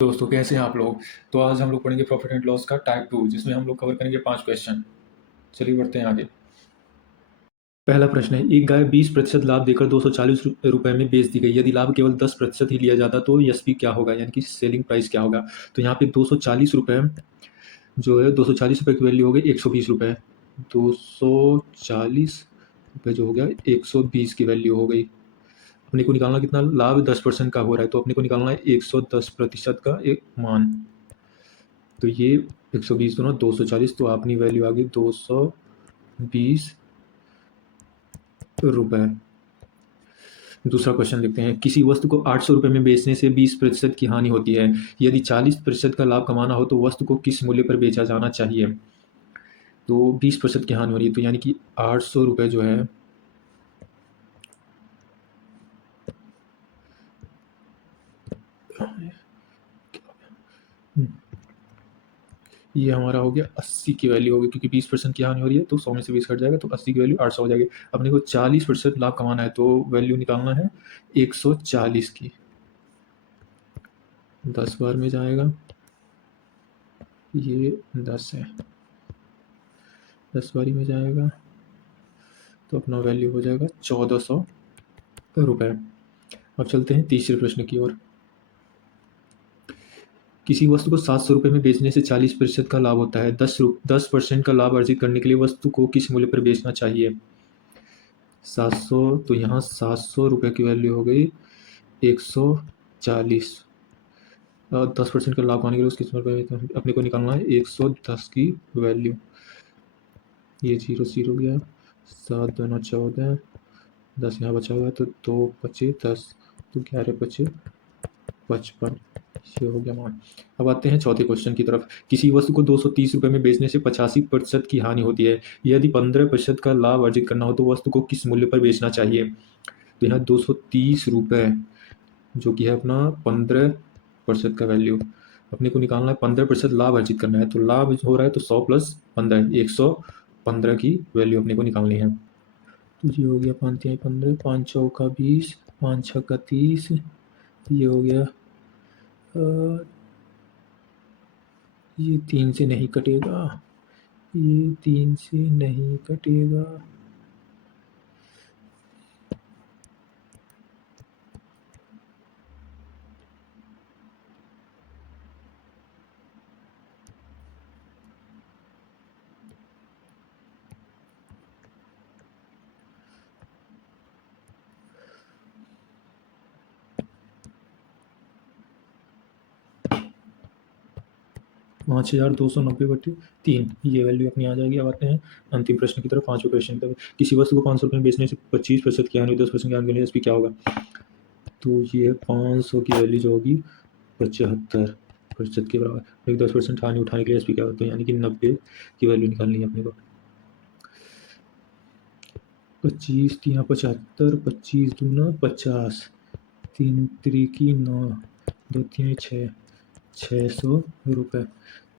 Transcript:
दोस्तों कैसे हैं आप लोग। तो आज हम लोग पढ़ेंगे प्रॉफिट एंड लॉस का टाइप 2, जिसमें हम लोग कवर करेंगे 5 क्वेश्चन। चलिए बढ़ते हैं आगे। पहला प्रश्न है, एक गाय 20% लाभ देकर 240 रुपए में बेच दी गई। यदि लाभ केवल 10% ही लिया जाता तो एसपी क्या होगा, यानी कि सेलिंग प्राइस क्या होगा। तो यहाँ पे 240 रुपये जो है, 240 रुपये की वैल्यू हो गई 120 रुपये। 240 रुपये जो हो गया 120 की वैल्यू हो गई। अपने को निकालना कितना, लाभ 10% का हो रहा है तो अपने को निकालना है 110% का एक मान। तो ये 120 दूना 240, तो अपनी वैल्यू आ गई 220 रुपये। दूसरा क्वेश्चन लिखते हैं, किसी वस्तु को 800 रुपये में बेचने से 20% की हानि होती है। यदि 40% का लाभ कमाना हो तो वस्तु को किस मूल्य पर बेचा जाना चाहिए। तो 20% की हानि हो रही है, तो यानी कि 800 रुपये जो है, ये हमारा हो गया 80 की वैल्यू होगी, क्योंकि 20% की हानि हो रही है तो 100 में से 20 कट जाएगा, तो 80 की वैल्यू 800 हो जाएगी। अपने को 40% लाभ कमाना है तो वैल्यू निकालना है 140 की। 10 बार में जाएगा, ये 10 है, 10 बारी में जाएगा तो अपना वैल्यू हो जाएगा 1400 रुपये। अब चलते हैं तीसरे प्रश्न की ओर। किसी वस्तु को 700 रुपये में बेचने से 40% का लाभ होता है। 10% का लाभ अर्जित करने के लिए वस्तु को किस मूल्य पर बेचना चाहिए। 700, तो यहाँ 700 रुपये की वैल्यू हो गई 140। 10% का लाभ पाने के लिए उसकी अपने को निकालना है 110 की वैल्यू। ये 0 0 गया, 7 दूना 14, 10 यहाँ बचा हुआ है तो 2 25 10, तो 11 25 55, ये हो गया मान। अब आते हैं चौथे क्वेश्चन की तरफ। किसी वस्तु को 230 रुपये में बेचने से 85% की हानि होती है। यदि 15% का लाभ अर्जित करना हो तो वस्तु को किस मूल्य पर बेचना चाहिए। तो यहाँ 230 रुपये जो कि है अपना 15% का वैल्यू, अपने को निकालना है 15% लाभ अर्जित करना है। तो लाभ हो रहा है तो 100 + 15, 115 की वैल्यू अपने को निकालनी है। तो ये हो गया 5 × 15, 5 चौका 20, 5 छक्का 30, ये हो गया ये 3 से नहीं कटेगा, ये 3 से नहीं कटेगा। पाँच 5290/3, ये वैल्यू अपनी आ जाएगी। अब आते हैं अंतिम प्रश्न की तरफ, पांचवें क्वेश्चन की तरफ। किसी वस्तु को 500 रुपये में बेचने से 25% की हानि, 10% की हानि के लिए एसपी क्या होगा। तो ये 500 की वैल्यू जो होगी 75% के बराबर। 10% हानि उठाने के लिए एसपी क्या होता है, यानी कि 90 की वैल्यू निकालनी है अपने को। 25 3 75, 25 दूना 50, 3 3 9, 2 3 6, 600 रुपये।